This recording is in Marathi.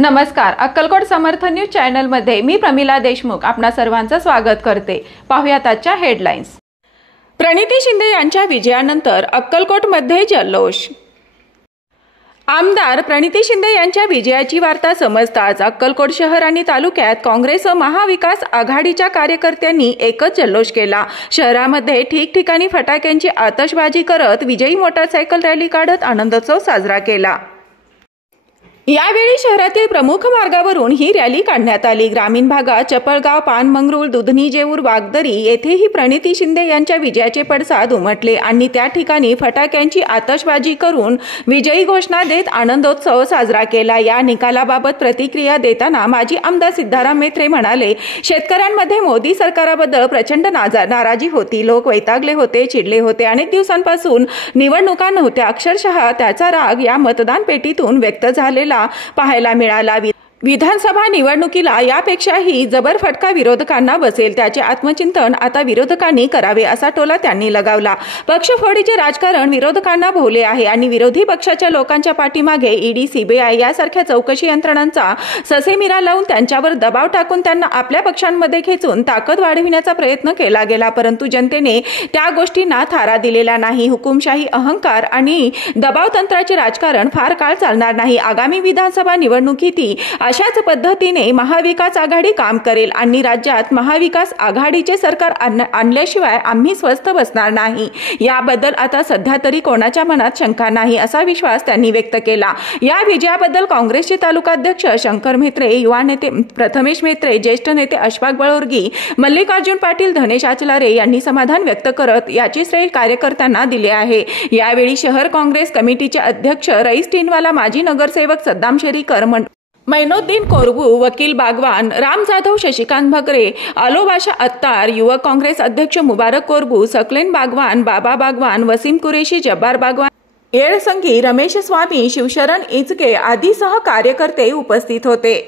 नमस्कार, अक्कलकोट समर्थ न्यूज चॅनल मध्ये मी प्रमिला देशमुख आपणा सर्वांचं स्वागत करते। पाहूयात आजच्या हेडलाईन्स। प्रणिती शिंदे यांच्या विजयानंतर अक्कलकोट मध्ये जल्लोष। आमदार प्रणिती शिंदे यांच्या विजयाची वार्ता समजताच अक्कलकोट शहर आणि तालुक्यात काँग्रेस व महाविकास आघाडीच्या कार्यकर्त्यांनी एकच जल्लोष केला। शहरामध्ये ठिकठिकाणी फटाक्यांची आतषबाजी करत विजयी मोटारसायकल रॅली काढत आनंदोत्सव साजरा केला। यावेळी शहरातील प्रमुख मार्गावरून ही रॅली काढण्यात आली। ग्रामीण भागात चपळगाव, पानमंगरूळ, दुधनी, जेऊर, वागदरी येथेही प्रणिती शिंदे यांच्या विजयाचे पडसाद उमटले आणि त्या ठिकाणी फटाक्यांची आतषबाजी करून विजयी घोषणा देत आनंदोत्सव साजरा केला। या निकालाबाबत प्रतिक्रिया देताना माजी आमदार सिद्धाराम म्हेत्रे म्हणाले, शेतकऱ्यांमध्ये मोदी सरकारबद्दल प्रचंड नाराजी होती। लोक वैतागले होते, चिडले होते। अनेक दिवसांपासून निवडणुका नव्हत्या। अक्षरशः त्याचा राग या मतदान पेटीतून व्यक्त झालेला पाहायला मिळाला। विधानसभा निवडणुकीला यापेक्षाही जबर फटका विरोधकांना बसेल, त्याचे आत्मचिंतन आता विरोधकांनी करावे असा टोला त्यांनी लगावला। पक्षफोडीचे राजकारण विरोधकांना भोवले आहे आणि विरोधी पक्षाच्या लोकांच्या पाठीमागे ईडी, सीबीआय यासारख्या चौकशी यंत्रणांचा ससेमिरा लावून त्यांच्यावर दबाव टाकून त्यांना आपल्या पक्षांमध्ये खेचून ताकद वाढविण्याचा प्रयत्न केला गेला, परंतु जनतेने त्या गोष्टींना थारा दिलेला नाही। हुकुमशाही, अहंकार आणि दबाव तंत्राचे राजकारण फार काळ चालणार नाही। आगामी विधानसभा निवडणुकीतही अशाच पद्धतीने महाविकास आघाडी काम करेल आणि राज्यात महाविकास आघाडीचे सरकार आणल्याशिवाय आम्ही स्वस्थ बसणार नाही। याबद्दल आता सध्या तरी कोणाच्या मनात शंका नाही असा विश्वास त्यांनी व्यक्त केला। या विजयाबद्दल काँग्रेसचे तालुकाध्यक्ष शंकर म्हेत्रे, युवा नेते प्रथमेश म्हेत्रे, ज्येष्ठ नेते अशफाक बळोरगी, मल्लिकार्जुन पाटील, धनेश आचलारे यांनी समाधान व्यक्त करत याचे श्रेय कार्यकर्त्यांना दिले आहे। यावेळी शहर काँग्रेस कमिटीचे अध्यक्ष रईस टिनवाला, माजी नगरसेवक सद्दाम शेरीकर, मैनोद्दीन कोरबू, वकील बागवान, राम जाधव, शशिकांत भगरे, आलोबाशा अत्तार, युवक काँग्रेस अध्यक्ष मुबारक कोरबू, सकलेन बागवान, बाबा बागवान, वसीम कुरेशी, जब्बार बागवान, येळसंगी, रमेश स्वामी, शिवशरण इचके आदीसह कार्यकर्ते उपस्थित होते।